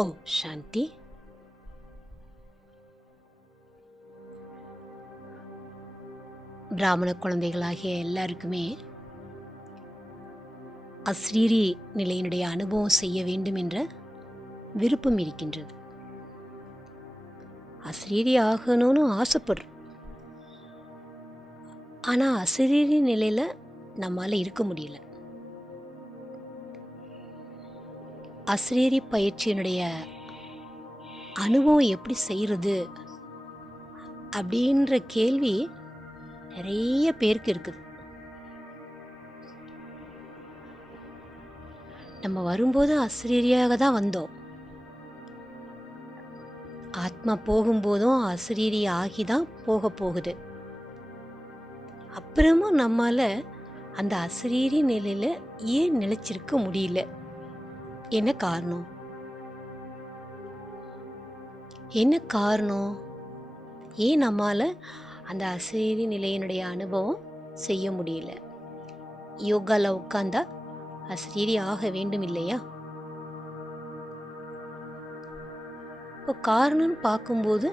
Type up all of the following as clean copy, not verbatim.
ஓம் சாந்தி. பிராமண குழந்தைகளாகிய எல்லாருக்குமே அஸ்ரீரி நிலையினுடைய அனுபவம் செய்ய வேண்டும் என்ற விருப்பம் இருக்கின்றது. அஸ்ரீரி ஆகணும்னு ஆசைப்படுறோம். ஆனால் அஸ்ரீரி நிலையில் நம்மால் இருக்க முடியல. அஸ்ரீரி பயிற்சியினுடைய அனுபவம் எப்படி செய்கிறது அப்படின்ற கேள்வி நிறைய பேருக்கு இருக்குது. நம்ம வரும்போது அஸ்ரீரியாக தான் வந்தோம். ஆத்மா போகும்போதும் அஸ்ரீரி ஆகி தான் போக போகுது. அப்புறமும் நம்மால் அந்த அஸ்ரீரி நிலையில் ஏன் நிலைச்சிருக்க முடியல? என்ன காரணம்? என்ன காரணம்? ஏன் நம்மால் அந்த அஸ்ரீரி நிலையினுடைய அனுபவம் செய்ய முடியல? யோகாவில் உட்கார்ந்தா அஸ்ரீரி ஆக வேண்டும் இல்லையா? இப்போ காரணம்னு பார்க்கும்போது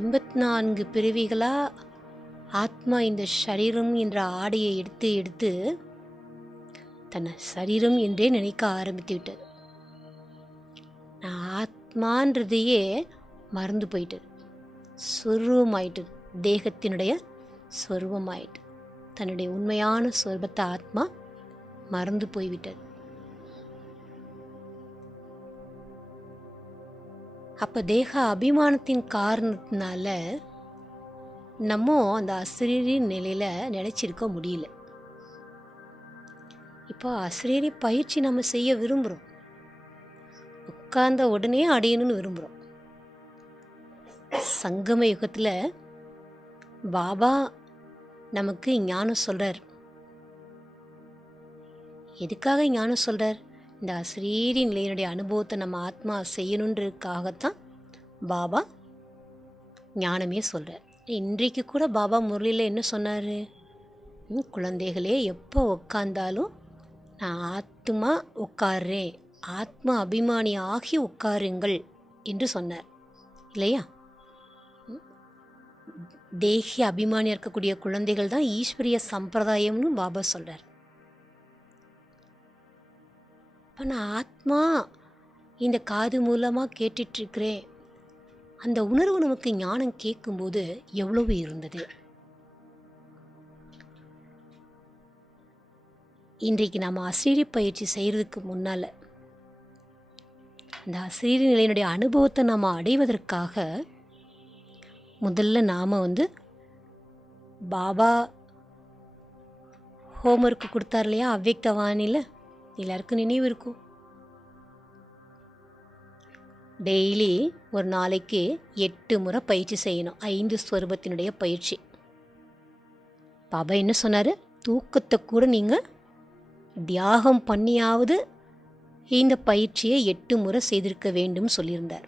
84 பிறவிகளாக ஆத்மா இந்த சரீரம் என்ற ஆடையை எடுத்து எடுத்து தன்னை சரீரம் என்றே நினைக்க ஆரம்பித்து விட்டது. நான் ஆத்மான்றதையே மறந்து போயிட்டது. ஸ்வரூபமாயிட்டது. தேகத்தினுடைய ஸ்வரூபமாயிட்டு தன்னுடைய உண்மையான ஸ்வரூபத்தை ஆத்மா மறந்து போய்விட்டது. அப்போ தேக அபிமானத்தின் காரணத்தினால நம்ம அந்த அஸ்ரீரி நிலையில் நிலைச்சிருக்க முடியல. இப்போ அஸ்ரீரி பயிற்சி நம்ம செய்ய விரும்புகிறோம். உட்கார்ந்த உடனே அடையணும்னு விரும்புகிறோம். சங்கம யுகத்தில் பாபா நமக்கு ஞானம் சொல்கிறார். எதுக்காக ஞானம் சொல்கிறார்? இந்த அஸ்ரீரி நிலையினுடைய அனுபவத்தை நம்ம ஆத்மா செய்யணுன்றதுக்காகத்தான் பாபா ஞானமே சொல்கிறார். இன்றைக்கு கூட பாபா முரளியில் என்ன சொன்னார்? குழந்தைகளே, எப்போ உட்கார்ந்தாலும் நான் ஆத்மா உட்கார்றேன், ஆத்மா அபிமானி ஆகி உட்காருங்கள் என்று சொன்னார் இல்லையா? தேகி அபிமானியாக இருக்கக்கூடிய குழந்தைகள் தான் ஈஸ்வரிய சம்பிரதாயம்னு பாபா சொல்கிறார். இப்போ நான் ஆத்மா இந்த காது மூலமாக கேட்டுட்ருக்கிறேன். அந்த உணர்வு நமக்கு ஞானம் கேட்கும்போது எவ்வளவு இருந்தது. இன்றைக்கு நாம் அஸ்ரீரி பயிற்சி செய்கிறதுக்கு முன்னால் இந்த அஸ்ரீரி நிலையினுடைய அனுபவத்தை நாம் அடைவதற்காக முதல்ல நாம் பாபா ஹோம்ஒர்க்கு கொடுத்தார் இல்லையா? அவ்யக்த வாணியில் எல்லாருக்கும் நினைவு இருக்கும். டெய்லி ஒரு நாளைக்கு 8 முறை பயிற்சி செய்யணும். 5 ஸ்வரூபத்தினுடைய பயிற்சி. பாபா என்ன சொன்னார்? தூக்கத்தை கூட நீங்கள் தியாகம் பண்ணியாவது இந்த பயிற்சியை 8 முறை செய்திருக்க வேண்டும் சொல்லியிருந்தார்.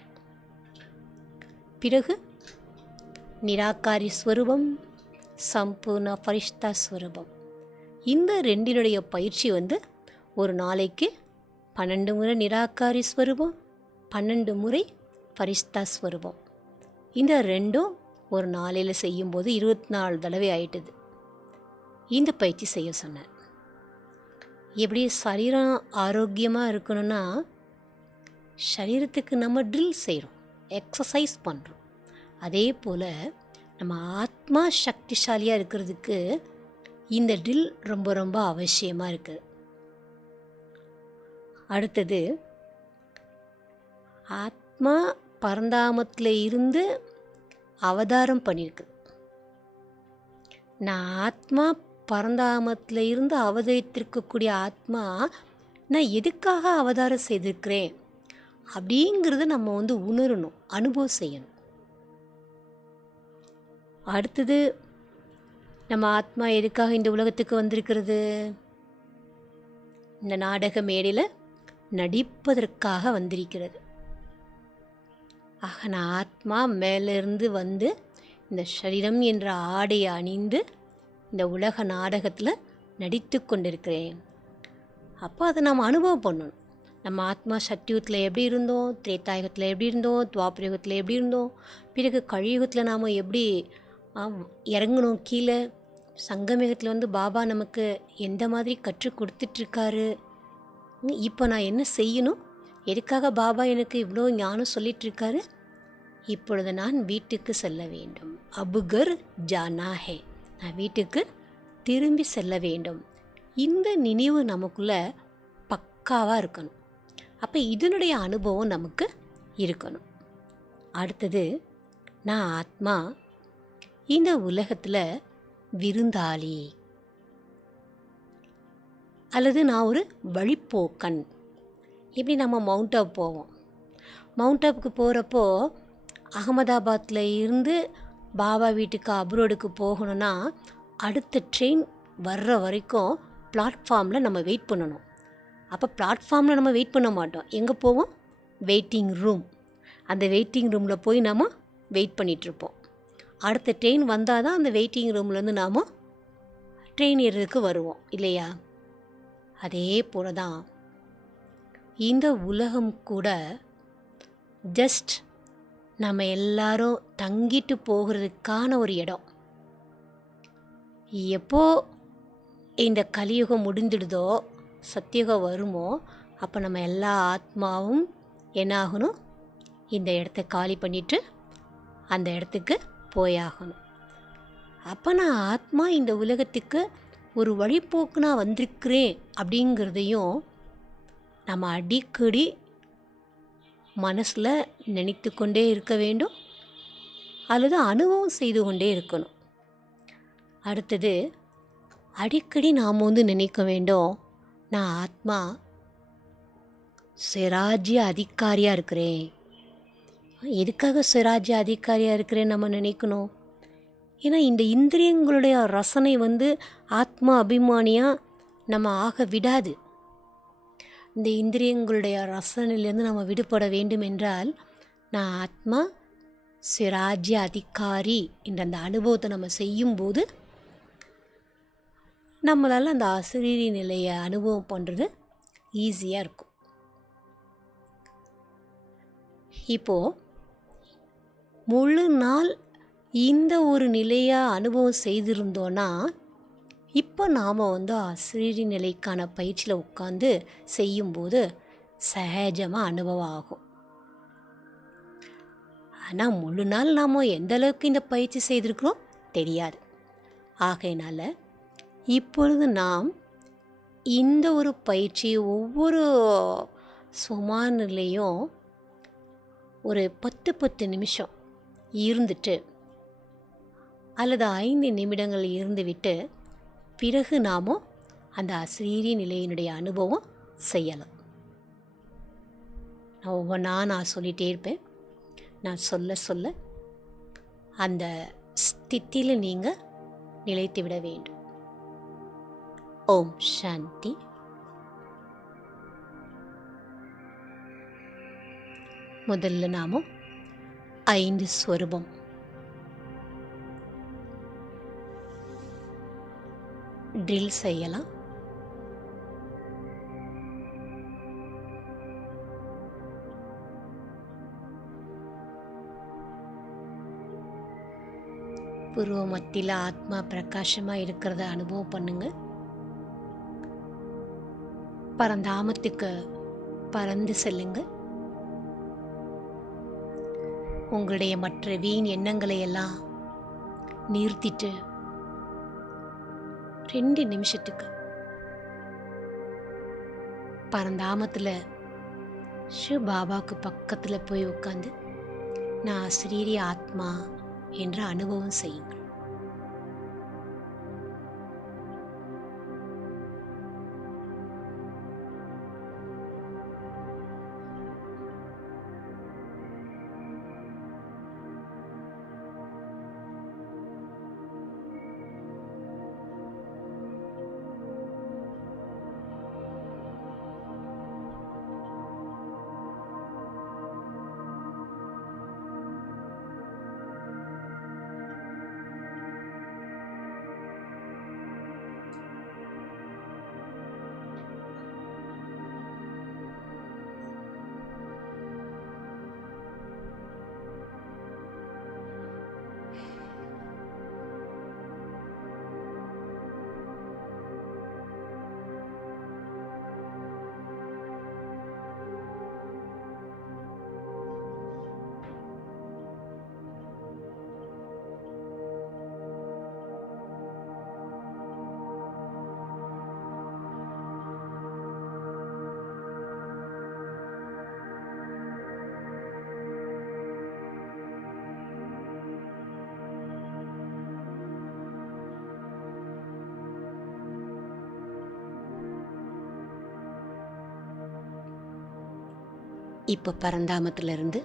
பிறகு நிராகாரி ஸ்வரூபம், சம்பூர்ண ஃபரிஷ்தா ஸ்வரூபம், இந்த ரெண்டினுடைய பயிற்சி ஒரு நாளைக்கு 12 முறை நிராகாரி ஸ்வரூபம், 12 முறை ஃபரிஷ்தா ஸ்வரூபம். இந்த ரெண்டும் ஒரு நாளையில் செய்யும்போது 24 தடவை ஆயிட்டுது. இந்த பயிற்சி செய்ய சொன்னார். எப்படி சரீரம் ஆரோக்கியமாக இருக்கணும்னா சரீரத்துக்கு நம்ம ட்ரில் செய்கிறோம், எக்ஸசைஸ் பண்ணுறோம். அதே போல் நம்ம ஆத்மா சக்திசாலியாக இருக்கிறதுக்கு இந்த ட்ரில் ரொம்ப ரொம்ப அவசியமாக இருக்குது. அடுத்தது, ஆத்மா பரந்தாமத்தில் இருந்து அவதாரம் பண்ணியிருக்கு. நான் ஆத்மா பரந்தாமத்தில் இருந்து அவதரித்திருக்கக்கூடிய ஆத்மா, நான் எதுக்காக அவதாரம் செய்திருக்கிறேன் அப்படிங்கிறத நம்ம உணரணும், அனுபவம் செய்யணும். அடுத்தது, நம்ம ஆத்மா எதுக்காக இந்த உலகத்துக்கு வந்திருக்கிறது? இந்த நாடக மேடையில் நடிப்பதற்காக வந்திருக்கிறது. ஆக நான் ஆத்மா மேலிருந்து இந்த சரீரம் என்ற ஆடையை அணிந்து இந்த உலக நாடகத்தில் நடித்து கொண்டிருக்கிறேன். அப்போ அதை நாம் அனுபவம் பண்ணணும். நம்ம ஆத்மா சத்தியுகத்தில் எப்படி இருந்தோம், திரேதாயுகத்தில் எப்படி இருந்தோம், துவாபரயுகத்தில் எப்படி இருந்தோம், பிறகு கலியுகத்தில் நாம் எப்படி இறங்கணும் கீழே, சங்கமயுகத்தில் வந்து பாபா நமக்கு எந்த மாதிரி கற்றுக் கொடுத்துட்ருக்காரு, இப்போ நான் என்ன செய்யணும், எதுக்காக பாபா எனக்கு இவ்வளோ ஞானம் சொல்லிகிட்ருக்காரு, இப்பொழுது நான் வீட்டுக்கு செல்ல வேண்டும். அபுகர் ஜானா ஹே, நான் வீட்டுக்கு திரும்பி செல்ல வேண்டும். இந்த நினைவு நமக்குள்ளே பக்காவாக இருக்கணும். அப்போ இதனுடைய அனுபவம் நமக்கு இருக்கணும். அடுத்தது, நான் ஆத்மா இந்த உலகத்தில் விருந்தாளி அல்லது நான் ஒரு வழிப்போக்கன். இப்படி நம்ம மவுண்ட் ஆப் போவோம். மவுண்ட் ஆப்புக்கு போகிறப்போ அகமதாபாத்தில் இருந்து பாபா வீட்டுக்கு அப்ரோடுக்கு போகணுன்னா அடுத்த ட்ரெயின் வர்ற வரைக்கும் பிளாட்ஃபார்மில் நம்ம வெயிட் பண்ணணும். அப்போ பிளாட்ஃபார்மில் நம்ம வெயிட் பண்ண மாட்டோம். எங்கே போவோம்? Waiting room. அந்த வெயிட்டிங் ரூமில் போய் நாம் வெயிட் பண்ணிகிட்ருப்போம். அடுத்த ட்ரெயின் வந்தால் தான் அந்த வெயிட்டிங் ரூம்லேருந்து நாம் ட்ரெயின் ஏறுறதுக்கு வருவோம் இல்லையா? அதே போல தான் இந்த உலகம் கூட ஜஸ்ட் நம்ம எல்லாரும் தங்கிட்டு போகிறதுக்கான ஒரு இடம். எப்போ இந்த கலியுகம் முடிந்துடுதோ, சத்தியுகம் வருமோ, அப்போ நம்ம எல்லா ஆத்மாவும் என்ன ஆகணும்? இந்த இடத்த காலி பண்ணிவிட்டு அந்த இடத்துக்கு போயாகணும். அப்போ நான் ஆத்மா இந்த உலகத்துக்கு ஒரு வழிபோக்குனா வந்திருக்கிறேன் அப்படிங்கிறதையும் நம்ம அடிக்கடி மனசில் நினைத்து கொண்டே இருக்க வேண்டும், அல்லது அனுபவம் செய்து கொண்டே இருக்கணும். அடுத்தது, அடிக்கடி நாம் வந்து நினைக்க வேண்டும், நான் ஆத்மா சுயராஜ்ய அதிகாரியாக இருக்கிறேன். எதுக்காக சுயராஜ்ய அதிகாரியாக இருக்கிறேன்னு நம்ம நினைக்கணும்? ஏன்னா இந்த இந்திரியங்களுடைய ரசனை வந்து ஆத்மா அபிமானியாக நம்ம ஆக விடாது. இந்த இந்திரியங்களுடைய ரசனையிலேருந்து நம்ம விடுபட வேண்டும் என்றால், நான் ஆத்மா சுயராஜ்ய அதிகாரி என்ற அந்த அனுபவத்தை நம்ம செய்யும்போது நம்மளால் அந்த அசரீரி நிலையை அனுபவம் பண்ணுறது ஈஸியாக இருக்கும். இப்போது முழு நாள் இந்த ஒரு நிலையாக அனுபவம் செய்திருந்தோன்னா, இப்போ நாம் வந்து அசரீரி நிலைக்கான பயிற்சியில் உட்காந்து செய்யும்போது சகஜமாக அனுபவம் ஆகும். ஆனால் முழு நாள் நாம் எந்த அளவுக்கு இந்த பயிற்சி செய்திருக்கிறோம் தெரியாது. ஆகையினால் இப்பொழுது நாம் இந்த ஒரு பயிற்சி ஒவ்வொரு சுமான நிலையும் ஒரு 10 நிமிஷம் இருந்துட்டு அல்லது 5 நிமிடங்கள் இருந்துவிட்டு பிறகு நாம் அந்த அசரீரி நிலையினுடைய அனுபவம் செய்யலாம். நான் ஒவ்வொன்றா நான் சொல்லிகிட்டே இருப்பேன். நான் சொல்ல சொல்ல அந்த ஸ்தித்தியில் நீங்கள் நிலைத்து விட வேண்டும். ஓம் சாந்தி. முதல்ல நாம் 5 ஸ்வரூபம் ட்ரில் செய்யலாம். பூர்வ மத்தியில் ஆத்மா பிரகாசமாக இருக்கிறத அனுபவம் பண்ணுங்க. பரந்தாமத்துக்கு பறந்து செல்லுங்க. உங்களுடைய மற்ற வீண் எண்ணங்களை எல்லாம் நிறுத்திட்டு 2 நிமிஷத்துக்கு பரந்தாமத்தில் சிவ பாபாவுக்கு பக்கத்தில் போய் உட்காந்து நான் அசரீரி ஆத்மா என்ற அனுபவம் செய்யுங்கள். இப்போ பரந்தாமத்திலிருந்து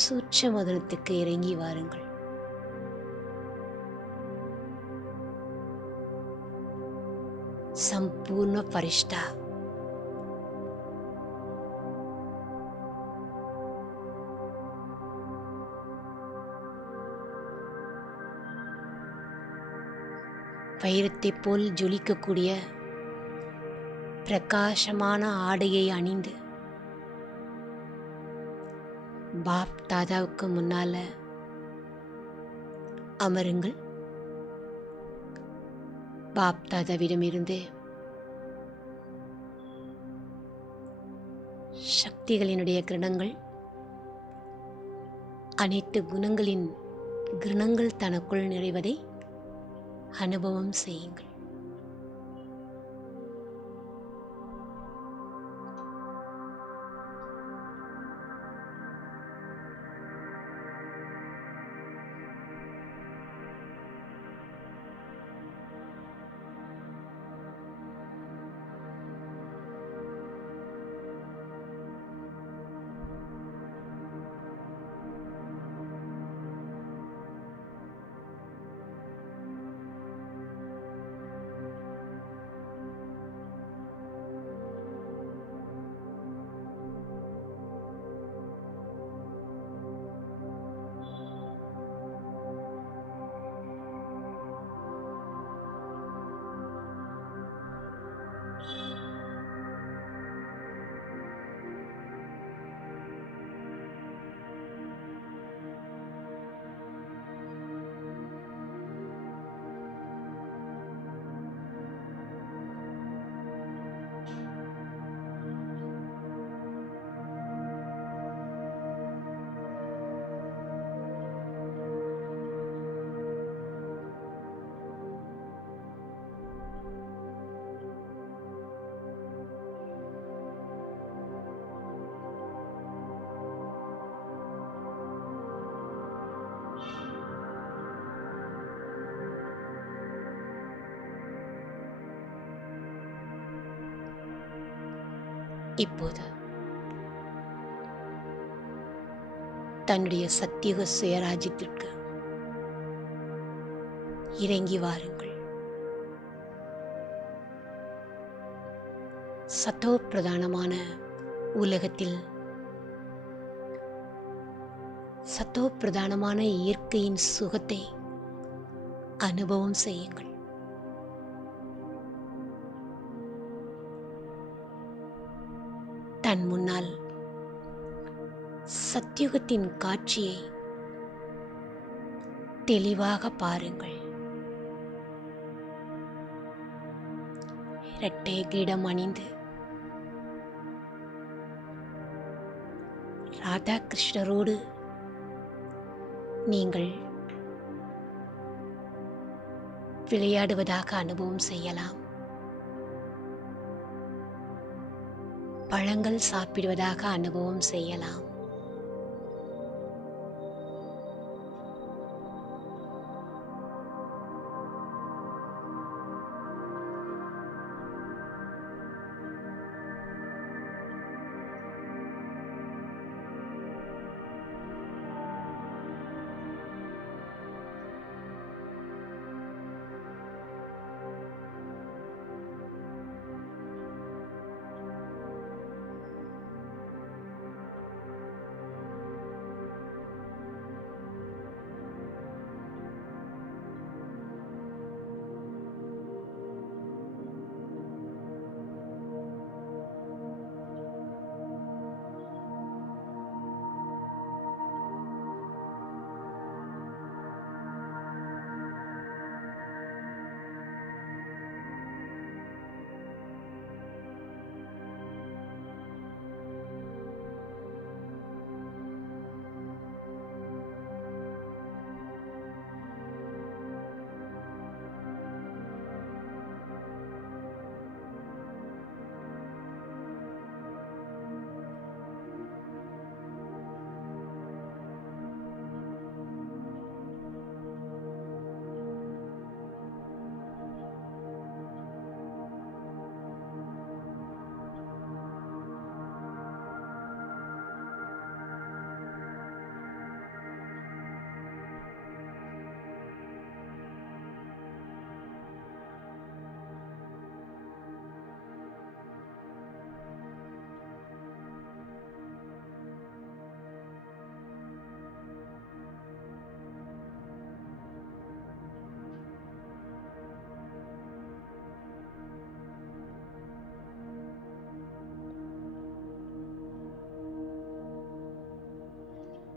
சூட்சமதனத்துக்கு இறங்கி வாருங்கள். சம்பூர்ண பரிஷ்டா வைரத்தை போல் ஜொலிக்கக்கூடிய பிரகாசமான ஆடையை அணிந்து பாப் தாதாவுக்கு முன்னால அமருங்கள். பாப் தாதாவிடமிருந்து சக்திகளினுடைய கிரணங்கள், அனைத்து குணங்களின் கிரணங்கள் தனக்குள் நிறைவதை அனுபவம் செய்யுங்கள். இப்போது தன்னுடைய சத்தியுக சுயராஜ்யத்திற்கு இறங்கி வாருங்கள். சத்தோ பிரதானமான உலகத்தில் சத்தோ பிரதானமான இயற்கையின் சுகத்தை அனுபவம் செய்யுங்கள். தன் முன்னால் சத்தியுகத்தின் காட்சியை தெளிவாக பாருங்கள். இரட்டை கிரீடம் அணிந்து ராதா கிருஷ்ணரோடு நீங்கள் விளையாடுவதாக அனுபவம் செய்யலாம். பழங்கள் சாப்பிடுவதாக அனுபவம் செய்யலாம்.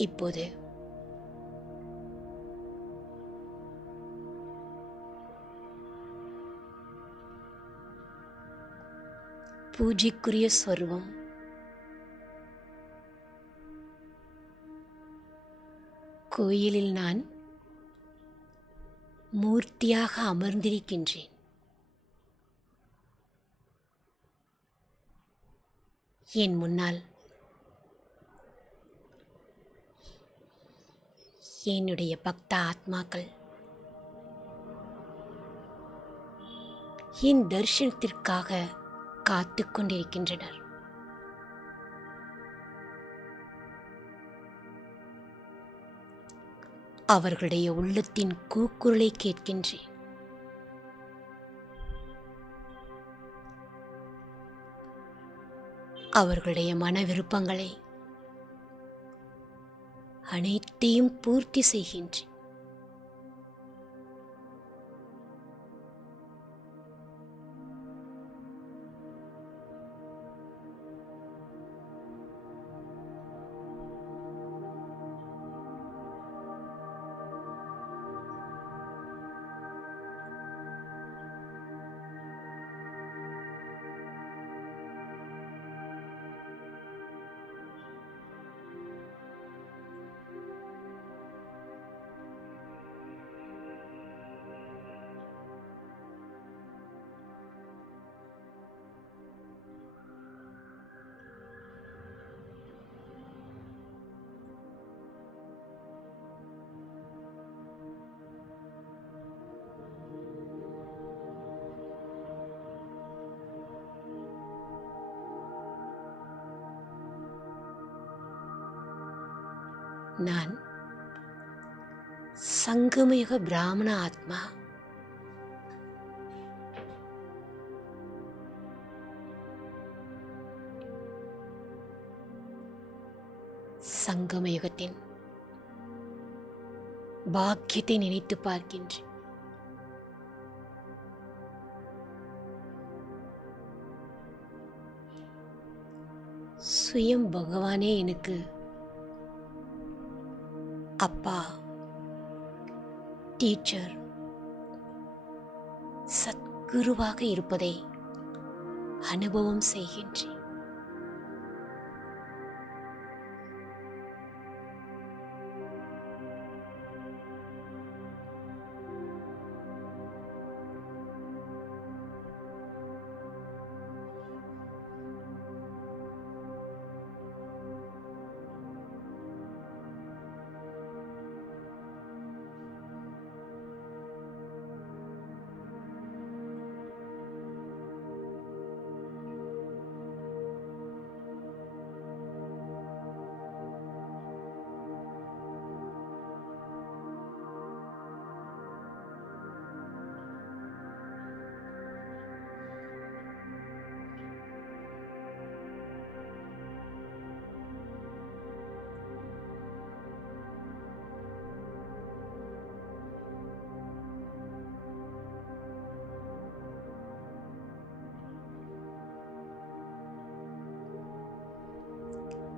இப்போது பூஜைக்குரிய ஸ்வரூபம் கோயிலில் நான் மூர்த்தியாக அமர்ந்திருக்கின்றேன். என் முன்னால் என்னுடைய பக்த ஆத்மாக்கள் என் தரிசனத்திற்காக காத்து கொண்டிருக்கின்றனர். அவர்களுடைய உள்ளத்தின் கூக்குரலை கேட்கின்றேன். அவர்களுடைய மன விருப்பங்களை அனைத்தையும் பூர்த்தி செய்கின்றேன். நான் சங்கமயுக பிராமண ஆத்மா. சங்கமயுகத்தின் பாக்கியத்தை நினைத்து பார்க்கின்றேன். சுயம் பகவானே எனக்கு அப்பா, டீச்சர், சத்குருவாக இருப்பதை அனுபவம் செய்கின்றேன்.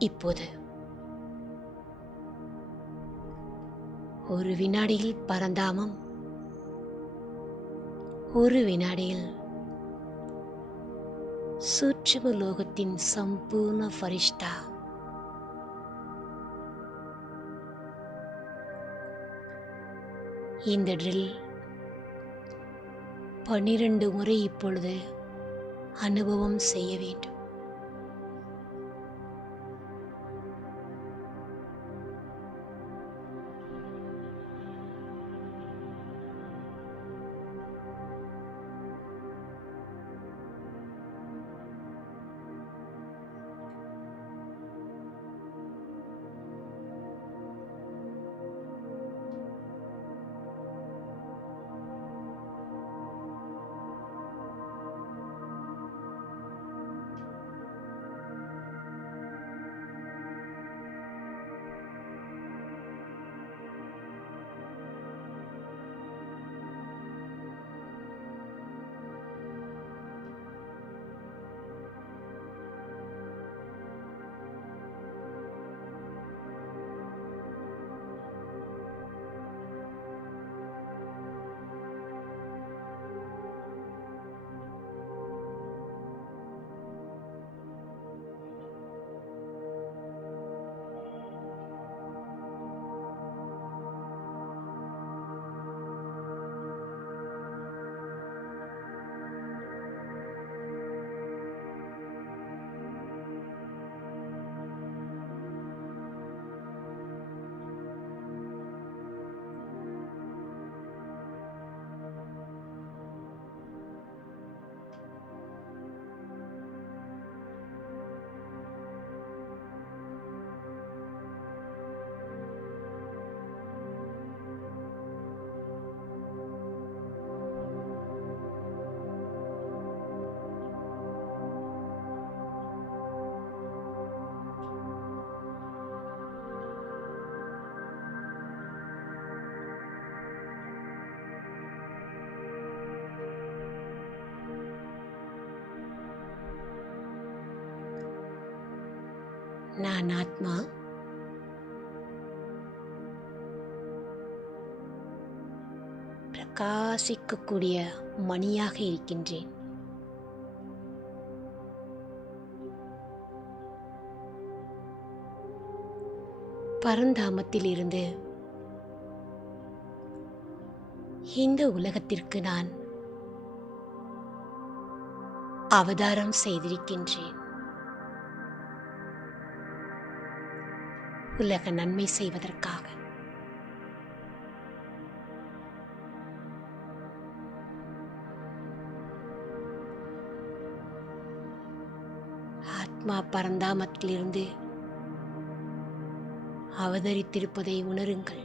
இப்போது ஒரு வினாடியில் பரந்தாமம், ஒரு வினாடியில் சூட்சும லோகத்தின் சம்பூர்ண ஃபரிஷ்டா இந்த ட்ரில் 12 முறை இப்பொழுது அனுபவம் செய்ய வேண்டும். நான் ஆத்மா பிரகாசிக்கக்கூடிய மணியாக இருக்கின்றேன். பரந்தாமத்தில் இருந்து இந்த உலகத்திற்கு நான் அவதாரம் செய்திருக்கின்றேன். உலக நன்மை செய்வதற்காக. ஆத்மா பரந்தாமத்திலிருந்து அவதரித்திருப்பதை உணருங்கள்.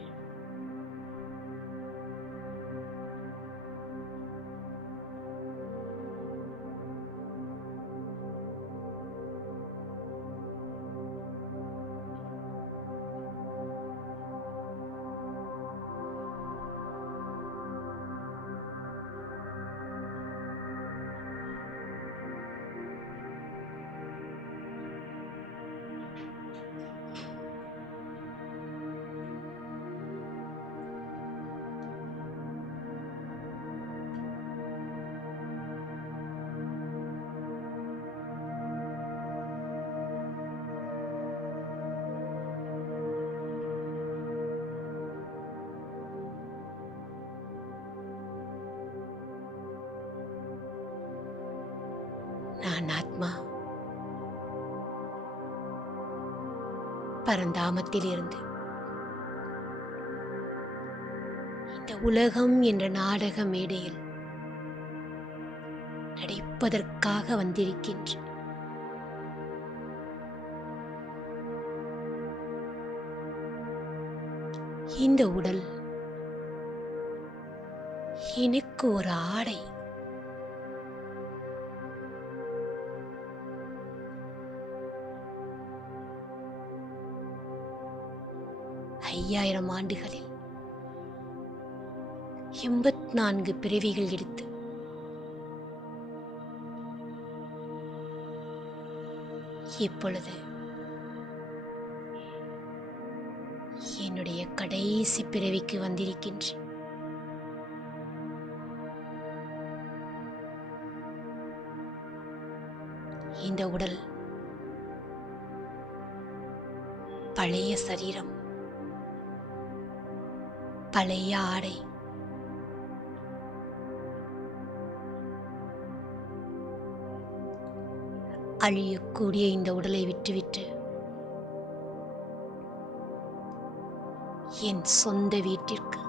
நான் ஆத்மா பரந்தாமத்தில் இருந்து இந்த உலகம் என்ற நாடக மேடையில் நடிப்பதற்காக வந்திருக்கின்றேன். இந்த உடல் எனக்கு ஒரு ஆடை. ஐயாயிரம் ஆண்டுகளில் 84 பிறவிகள் எடுத்து இப்பொழுது என்னுடைய கடைசி பிறவிக்கு வந்திருக்கின்றேன். இந்த உடல் பழைய சரீரம், பழைய ஆடை. அழியக்கூடிய இந்த உடலை விட்டுவிட்டு என் சொந்த வீட்டிற்கு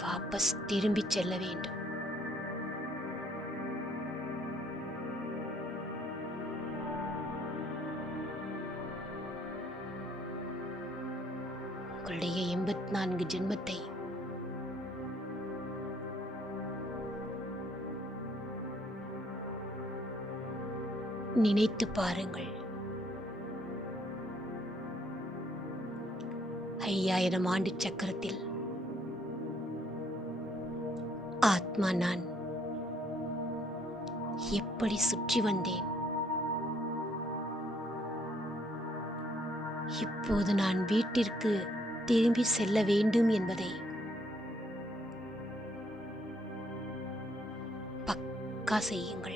வாபஸ் திரும்பிச் செல்ல வேண்டும். உங்களுடைய 84 ஜென்மத்தை நினைத்து பாருங்கள். 5000 ஆண்டு சக்கரத்தில் ஆத்மா நான் எப்படி சுற்றி வந்தேன். இப்போது நான் வீட்டிற்கு திரும்பி செல்ல வேண்டும் என்பதை பக்கா செய்யுங்கள்.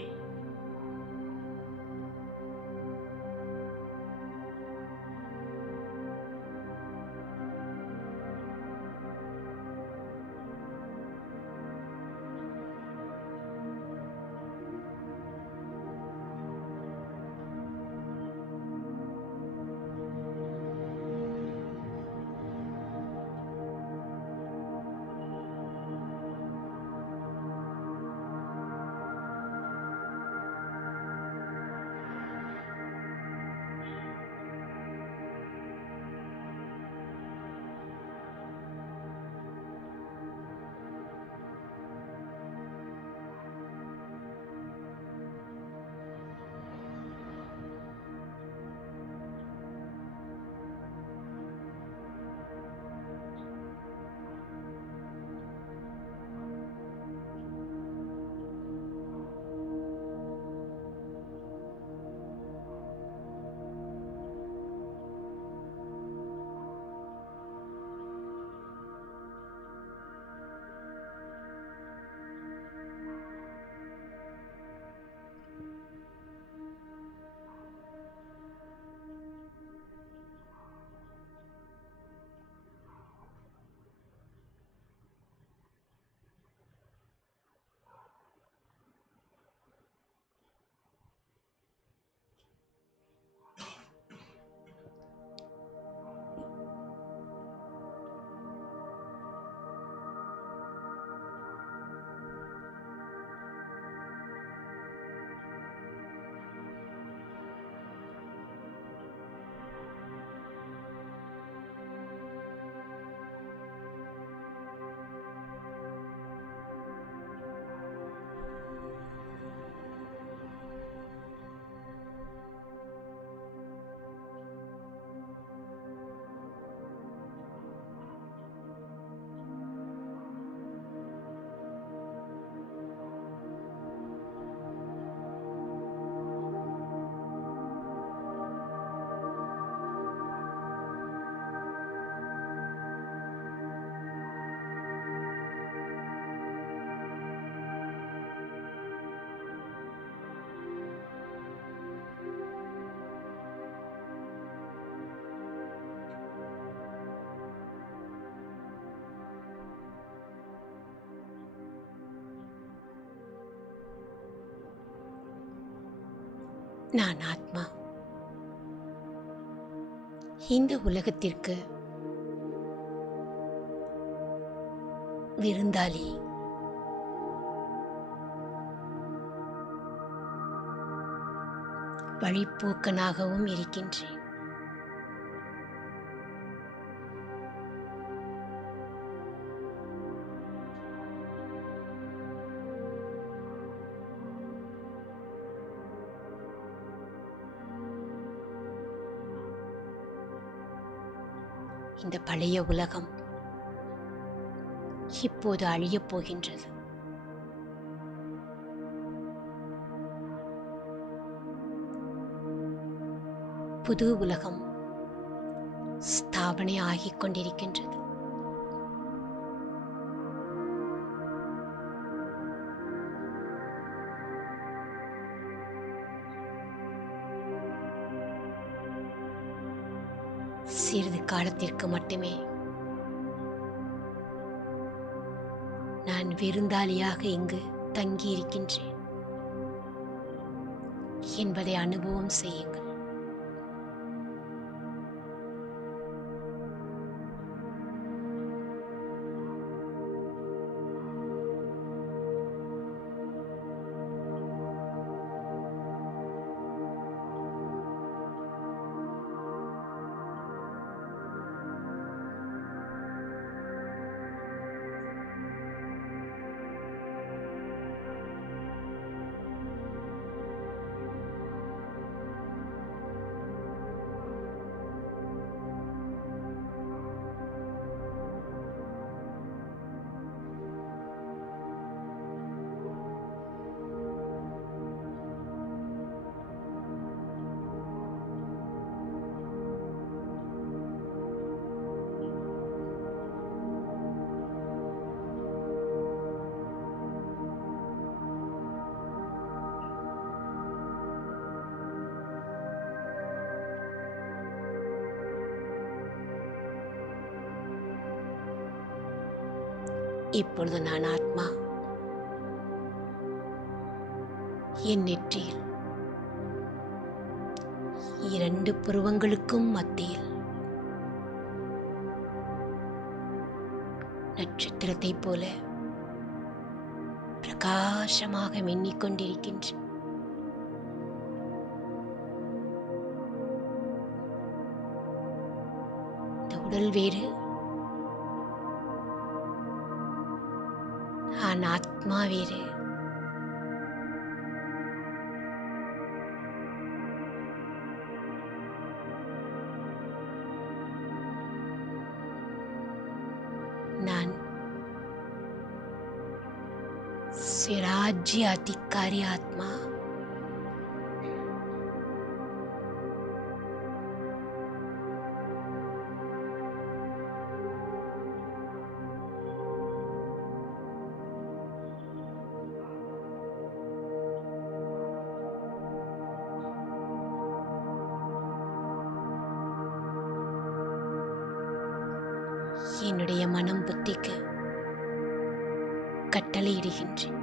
நான் ஆத்மா. இந்த உலகத்திற்கு விருந்தாளி. வழிப்போக்கனாகவும் இருக்கின்றேன். இந்த பழைய உலகம் இப்போது அழியப் போகின்றது. புது உலகம் ஸ்தாபனை ஆகிக் கொண்டிருக்கின்றது. சிறிது காலத்திற்கு மட்டுமே நான் விருந்தாளியாக இங்கு தங்கியிருக்கின்றேன் என்பதை அனுபவம் செய்யுங்கள். இப்பொழுது நான் ஆத்மா. என் நெற்றியில் 2 புருவங்களுக்கும் மத்தியில் நட்சத்திரத்தைப் போல பிரகாசமாக மின்னிக் கொண்டிருக்கின்றேன். இந்த உடல் வேறு, நான் ஆத்மா வேறு. நான் ஸ்வராஜ்ய அதிகாரி ஆத்மா. என்னுடைய மனம் புத்திக்கு கட்டளையிடுகின்றேன்.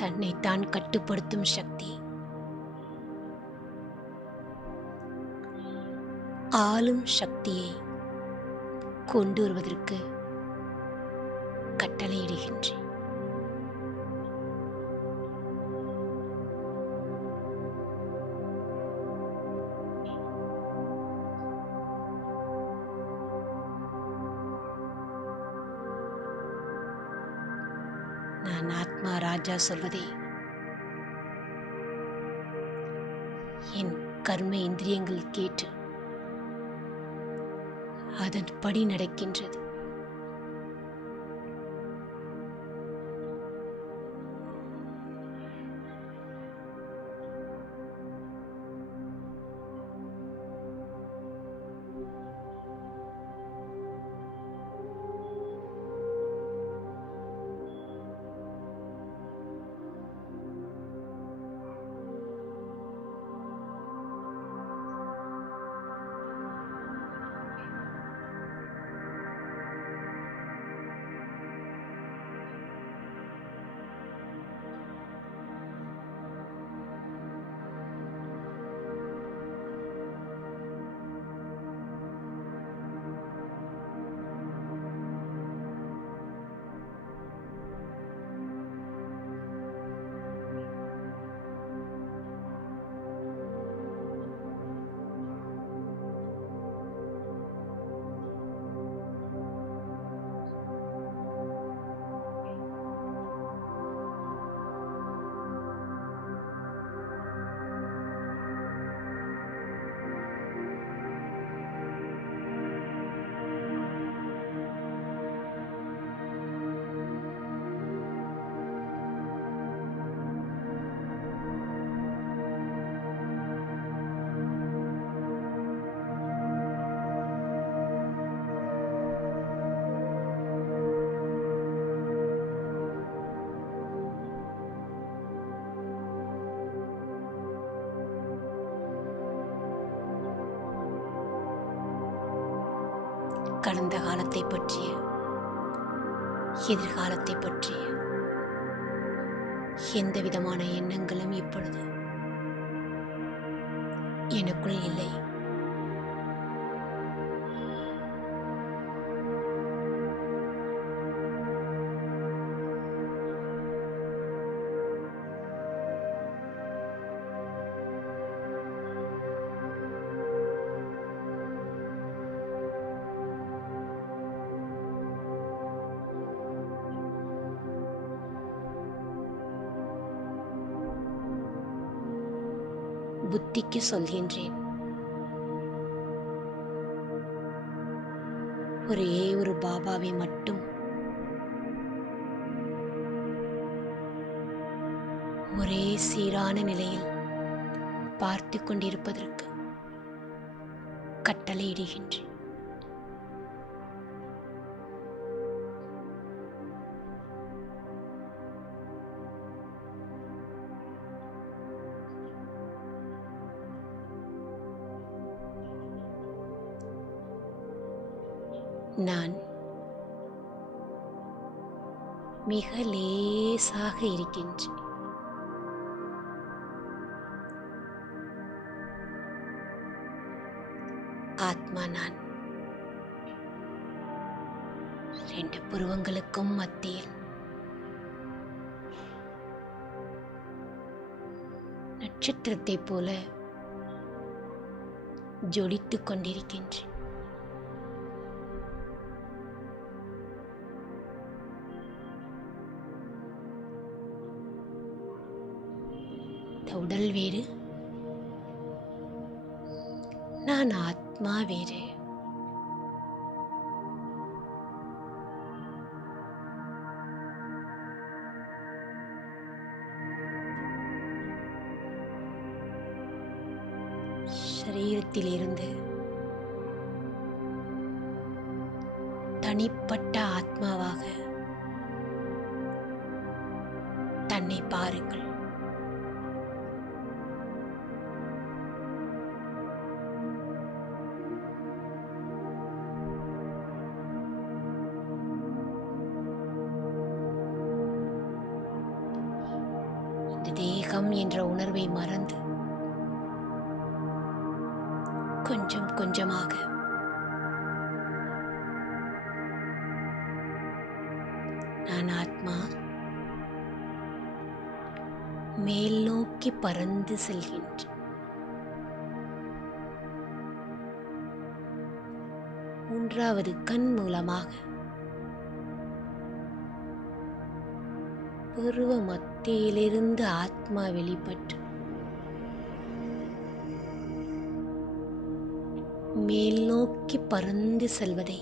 தன்னைத்தான் கட்டுப்படுத்தும் சக்தி, ஆளும் சக்தியை கொண்டு வருவதற்கு கட்டளையிடுகின்றேன். நான் ஆத்மா ராஜா சொல்வதை என் கர்ம இந்திரியங்கள் கேட்டு அதன்படி நடக்கின்றது. கடந்த காலத்தை பற்றிய, எதிர்காலத்தை பற்றிய எந்த விதமான எண்ணங்களும் இப்பொழுது எனக்குள் இல்லை. புத்திக்கு சொல்கின்றேன், ஒரே ஒரு பாபாவை மட்டும் ஒரே சீரான நிலையில் பார்த்து கொண்டிருப்பதற்கு கட்டளையிடுகின்றேன். நான் மிக லேசாக இருக்கின்றேன். ஆத்மா நான் 2 புருவங்களுக்கும் மத்தியில் நட்சத்திரத்தைப் போல ஜொலித்துக் கொண்டிருக்கின்றேன். உடல் வேறு, நான் ஆத்மா வேறு. சரீரத்திலிருந்து தனிப்பட்ட ஆத்மாவாக தன்னை பாருங்கள். தேகம் என்ற உணர்வை மறந்து கொஞ்சம் கொஞ்சமாக நான் ஆத்மா மேல் நோக்கி பறந்து செல்கின்றேன். 3வது கண் மூலமாக புருவ மத்தியிலிருந்து ஆத்மா வெளிப்பட்டு மேல் நோக்கி பறந்து செல்வதை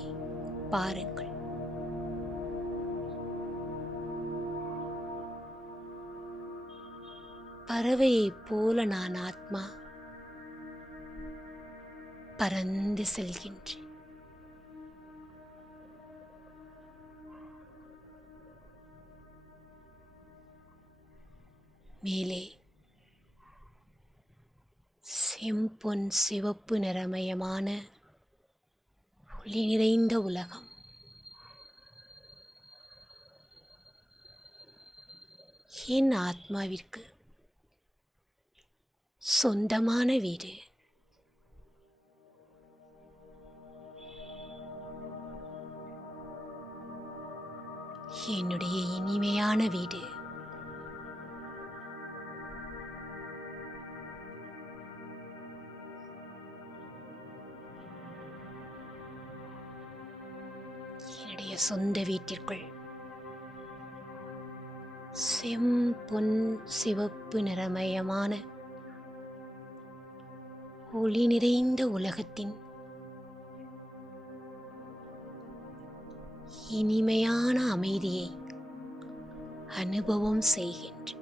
பாருங்கள். பறவையைப் போல நான் ஆத்மா பறந்து செல்கின்றேன். மேலே செம்பொன் சிவப்பு நிறமயமான ஒளி நிறைந்த உலகம். என் ஆத்மாவிற்கு சொந்தமான வீடு. என்னுடைய இனிமையான வீடு. என்னுடைய சொந்த வீட்டிற்குள் செம்பொன் சிவப்பு நிறமயமான ஒளி நிறைந்த உலகத்தின் இனிமையான அமைதியை அனுபவம் செய்கின்றேன்.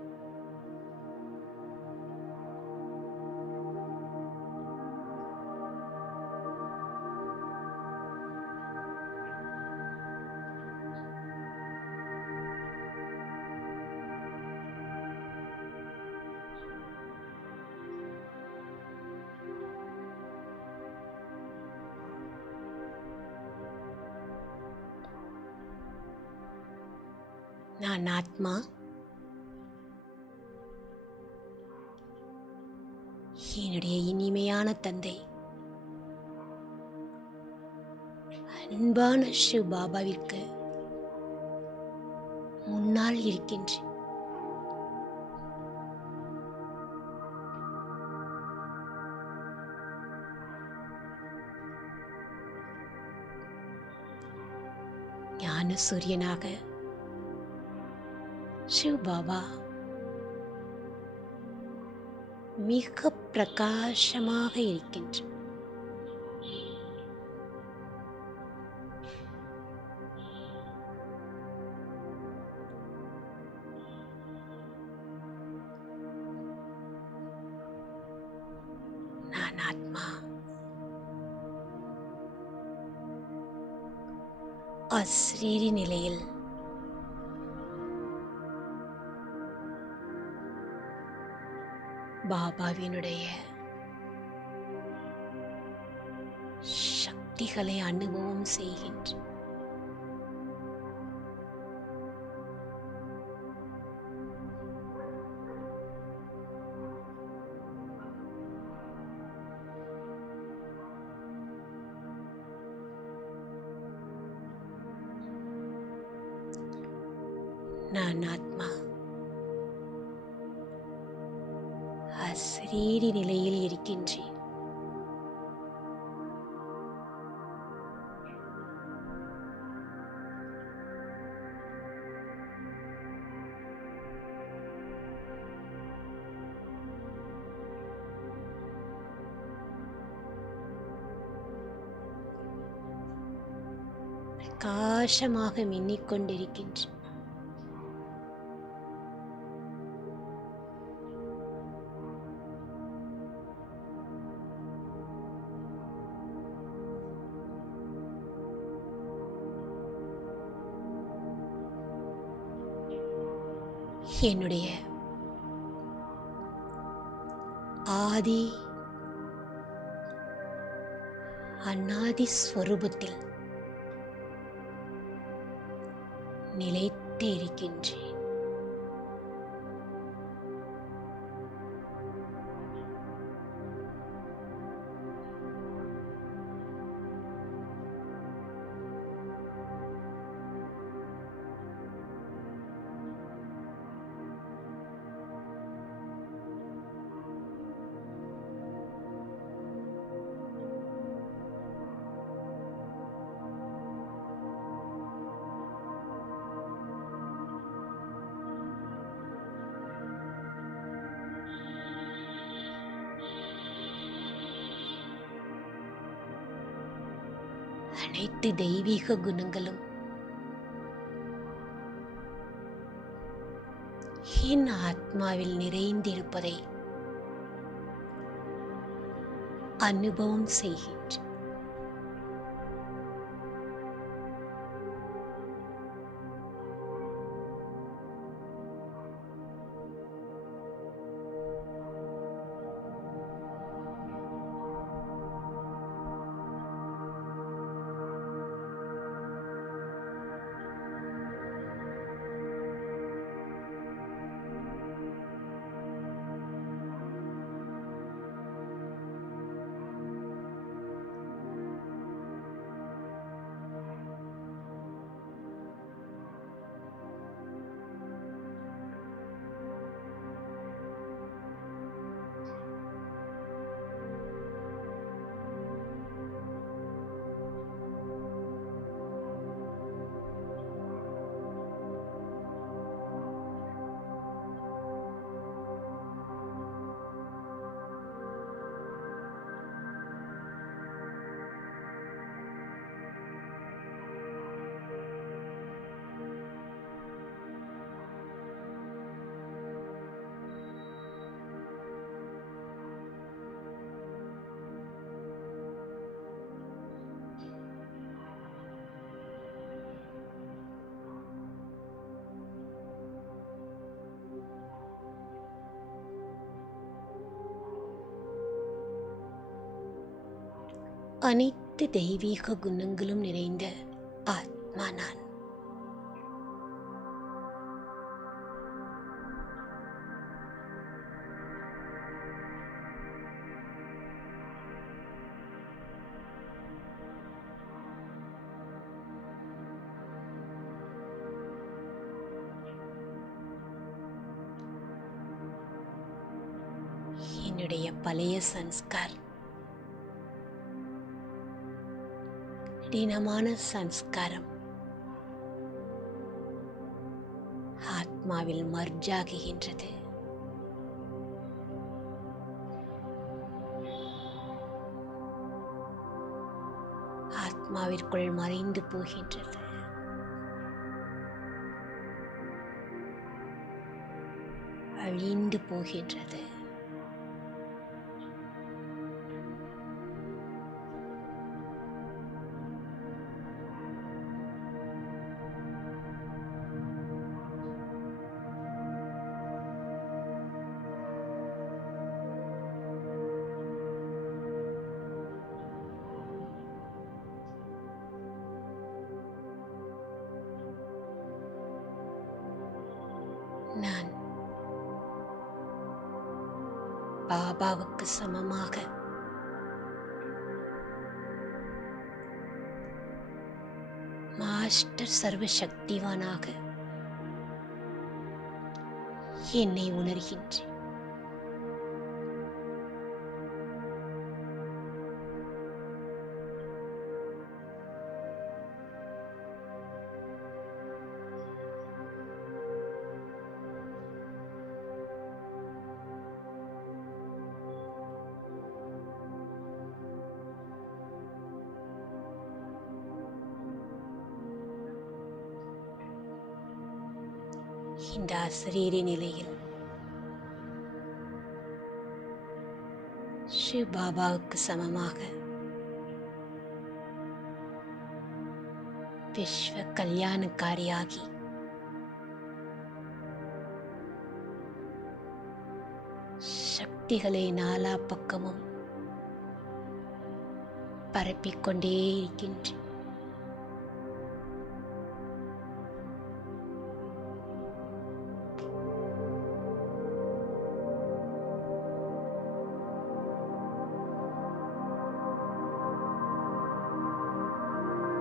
நான் ஆத்மா. என்னுடைய இனிமையான தந்தை அன்பான சிவ் பாபாவிற்கு முன்னால் இருக்கின்றேன். ஞான சூரியனாக சிவ் பாபா மிக பிரகாசமாக இருக்கின்ற நான் ஆத்மா. அஸ்ரீரி நிலையில் பாபாவினுடைய சக்திகளை அனுபவம் செய்கின்ற நான் ஆத்மா அசரீரி நிலையில் இருக்கின்றேன். பிரகாசமாக மின்னிக்கொண்டிருக்கின்றேன். என்னுடைய ஆதி அநாதி ஸ்வரூபத்தில் நிலைத்து இருக்கின்றேன். அனைத்து தெய்வீக குணங்களும் என் ஆத்மாவில் நிறைந்திருப்பதை அனுபவம் செய்கின்றேன். அனைத்து தெய்வீக குணங்களும் நிறைந்த ஆத்மா நான். என்னுடைய பழைய சன்ஸ்கார், கடினமான சன்ஸ்காரம் ஆத்மாவில் மர்ஜாகுகின்றது. ஆத்மாவிற்குள் மறைந்து போகின்றது. அழிந்து போகின்றது. நான் பாபாவுக்கு சமமாக மாஸ்டர் சர்வசக்திவானாக என்னை உணர்கின்றேன். இந்த அசரீரி நிலையில் சிவ பாபாவுக்கு சமமாக விஸ்வ கல்யாணக்காரியாகி சக்திகளை நாலா பக்கமும் பரப்பிக்கொண்டே இருக்கின்றேன்.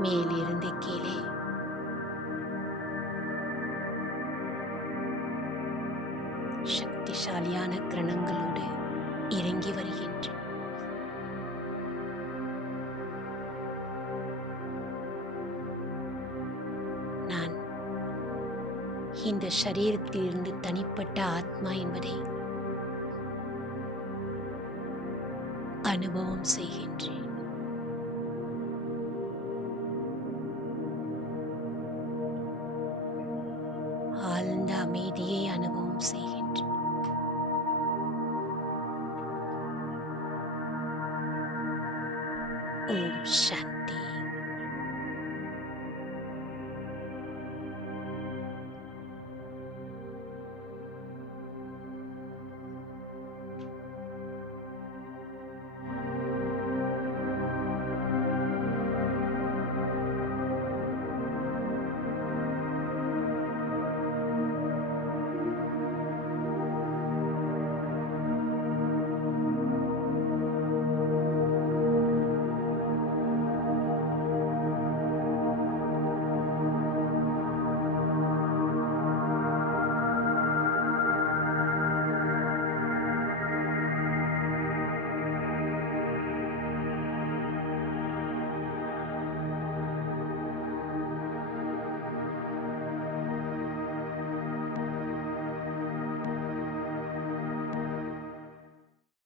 மேலிருந்து கீழே சக்திசாலியான கிரணங்களோடு இறங்கி வருகின்றேன். நான் இந்த சரீரத்திலிருந்து தனிப்பட்ட ஆத்மா என்பதை அனுபவம் செய்கின்றேன். ஆழ்ந்த அமைதியை அனுபவம் செய்கின்றேன். ஓம் சாந்தி.